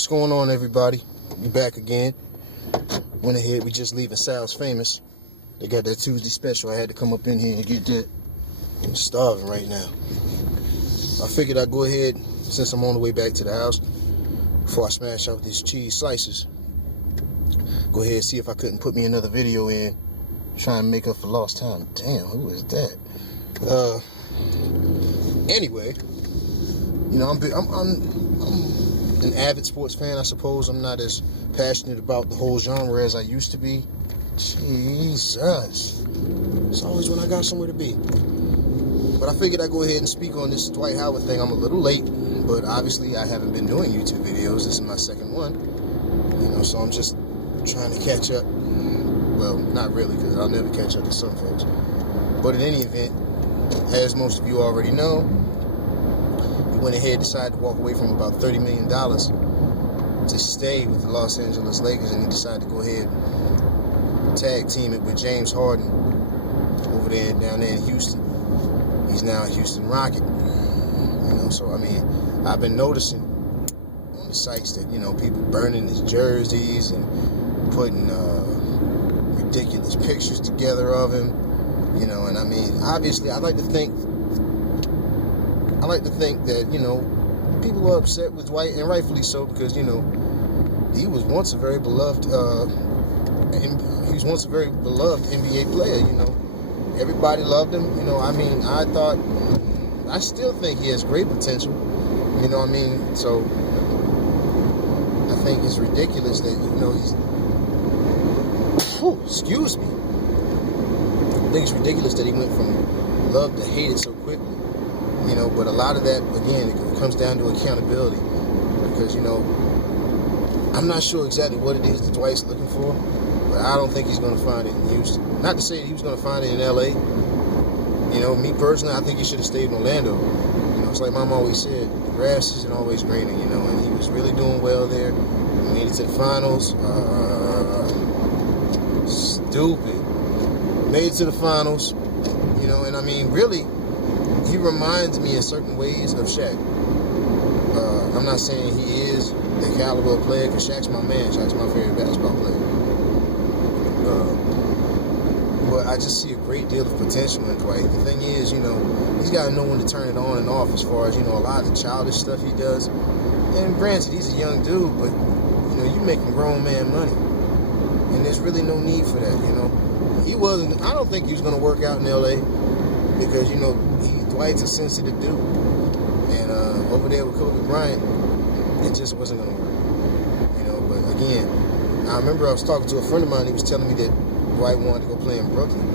What's going on, everybody? We back again. Went ahead, we just leaving Sal's Famous. They got that Tuesday special. I had to come up in here and get that. I'm starving right now. I figured I'd go ahead, since I'm on the way back to the house, before I smash out these cheese slices, go ahead and see if I couldn't put me another video in, try and make up for lost time. Damn, who is that? Anyway, you know, I'm an avid sports fan, I suppose. I'm not as passionate about the whole genre as I used to be. Jesus. It's always when I got somewhere to be. But I figured I'd go ahead and speak on this Dwight Howard thing. I'm a little late, but obviously I haven't been doing YouTube videos. This is my second one. You know, so I'm just trying to catch up. Well, not really, because I'll never catch up to some folks. But in any event, as most of you already know, he went ahead and decided to walk away from about $30 million to stay with the Los Angeles Lakers, and he decided to go ahead and tag team it with James Harden over there, down there in Houston. He's now a Houston Rocket. You know, so I mean, I've been noticing on the sites that, you know, people burning his jerseys and putting ridiculous pictures together of him. You know, and I mean, obviously, I like to think that, you know, people are upset with Dwight, and rightfully so, because, you know, he was once a very beloved NBA player. You know, everybody loved him. You know, I mean, I still think he has great potential. You know what I mean? So I think it's ridiculous that, you know, excuse me. I think it's ridiculous that he went from love to hate it so quickly. You know, but a lot of that, again, it comes down to accountability. Because, you know, I'm not sure exactly what it is that Dwight's looking for, but I don't think he's going to find it in Houston. Not to say that he was going to find it in LA. You know, me personally, I think he should have stayed in Orlando. You know, it's like Mom always said, the grass isn't always greener, you know, and he was really doing well there. He made it to the finals. Stupid. Made it to the finals. You know, and I mean, really, he reminds me in certain ways of Shaq. I'm not saying he is the caliber of player, because Shaq's my man. Shaq's my favorite basketball player. But I just see a great deal of potential in Dwight. The thing is, you know, he's got to know when to turn it on and off, as far as, you know, a lot of the childish stuff he does. And granted, he's a young dude, but, you know, you making grown man money. And there's really no need for that, you know. I don't think he was going to work out in LA, because, you know, Dwight's a sensitive dude. And over there with Kobe Bryant, it just wasn't going to work. You know, but again, I remember I was talking to a friend of mine. He was telling me that Dwight wanted to go play in Brooklyn.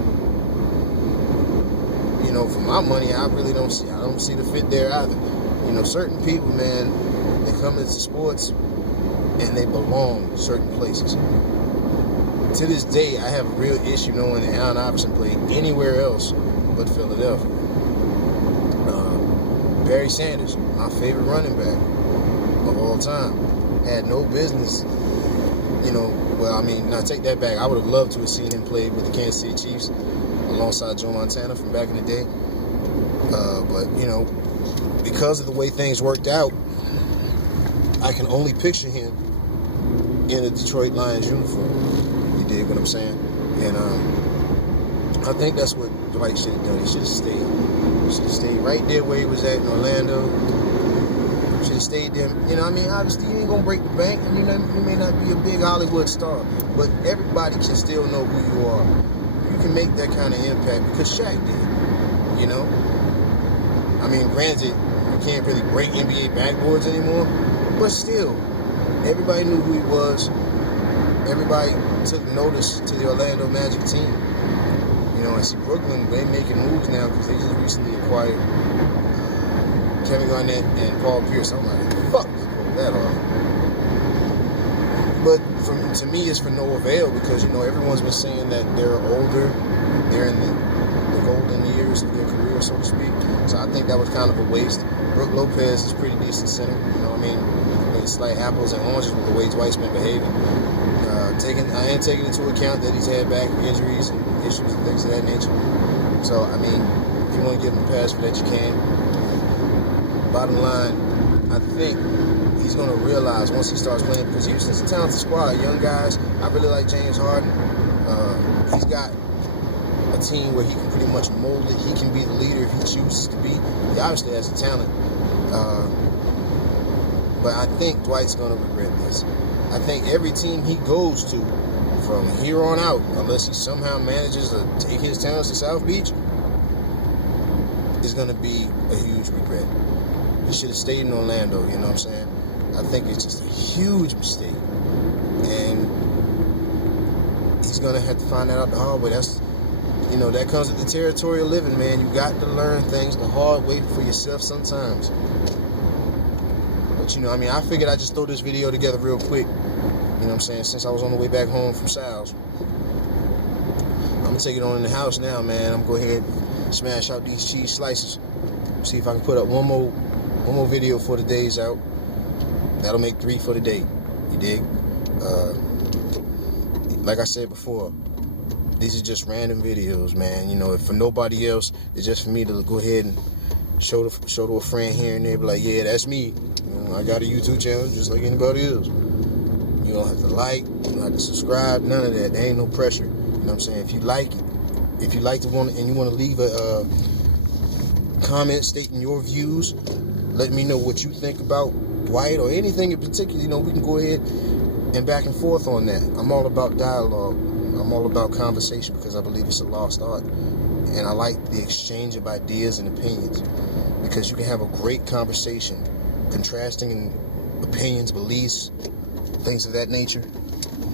You know, for my money, I don't see the fit there either. You know, certain people, man, they come into sports and they belong certain places. To this day, I have a real issue knowing that Allen Iverson played anywhere else but Philadelphia. Barry Sanders, my favorite running back of all time, had no business, you know, well, I mean, now take that back. I would have loved to have seen him play with the Kansas City Chiefs alongside Joe Montana from back in the day. But, you know, because of the way things worked out, I can only picture him in a Detroit Lions uniform. You dig what I'm saying? And I think that's what Dwight should have done. He should have stayed. He should have stayed right there where he was at in Orlando. Should have stayed there. You know, I mean, obviously you ain't gonna break the bank, and you may not be a big Hollywood star, but everybody can still know who you are. You can make that kind of impact, because Shaq did. You know, I mean, granted, you can't really break NBA backboards anymore, but still, everybody knew who he was. Everybody took notice to the Orlando Magic team. You know, and see, Brooklyn, they making moves now, because they just recently acquired Kevin Garnett and Paul Pierce. I'm like, fuck, they pulled that off. But to me, it's for no avail, because, you know, everyone's been saying that they're older, they're in the golden years of their career, so to speak. So I think that was kind of a waste. Brook Lopez is a pretty decent center. You know what I mean? It's like apples and oranges with the way Dwight's been behaving. I am taking into account that he's had back injuries and issues and things of that nature. So, I mean, if you want to give him a pass for that, you can. Bottom line, I think he's going to realize once he starts playing, because Houston's a talented squad, young guys. I really like James Harden. He's got a team where he can pretty much mold it. He can be the leader if he chooses to be. He obviously has the talent. But I think Dwight's going to regret this. I think every team he goes to from here on out, unless he somehow manages to take his talents to South Beach, is going to be a huge regret. He should have stayed in Orlando, you know what I'm saying? I think it's just a huge mistake. And he's going to have to find that out the hard way. That's, you know, that comes with the territory of living, man. You got to learn things the hard way for yourself sometimes. But, you know, I mean, I figured I'd just throw this video together real quick. You know what I'm saying? Since I was on the way back home from Sal's. I'm going to take it on in the house now, man. I'm going to go ahead and smash out these cheese slices. See if I can put up one more video for the day's out. That'll make 3 for the day. You dig? Like I said before, these are just random videos, man. You know, if for nobody else, it's just for me to go ahead and show to a friend here and there, be like, yeah, that's me. You know, I got a YouTube channel just like anybody else. You don't have to like, you don't have to subscribe, none of that. There ain't no pressure. You know what I'm saying? If you like it, if you like to want and you want to leave a comment stating your views, let me know what you think about Dwight or anything in particular. You know, we can go ahead and back and forth on that. I'm all about dialogue. I'm all about conversation because I believe it's a lost art. And I like the exchange of ideas and opinions because you can have a great conversation contrasting opinions, beliefs, things of that nature,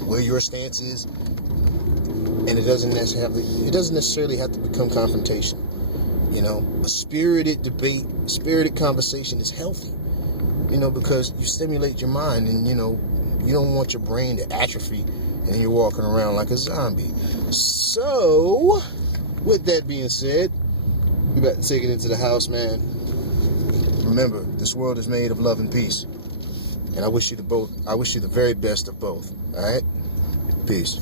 where your stance is, and it doesn't necessarily have to become confrontation. You know, a spirited debate, spirited conversation is healthy, you know, because you stimulate your mind and, you know, you don't want your brain to atrophy and you're walking around like a zombie. So, with that being said, we about to take it into the house, man. Remember, this world is made of love and peace. And I wish you the very best of both. All right? Peace.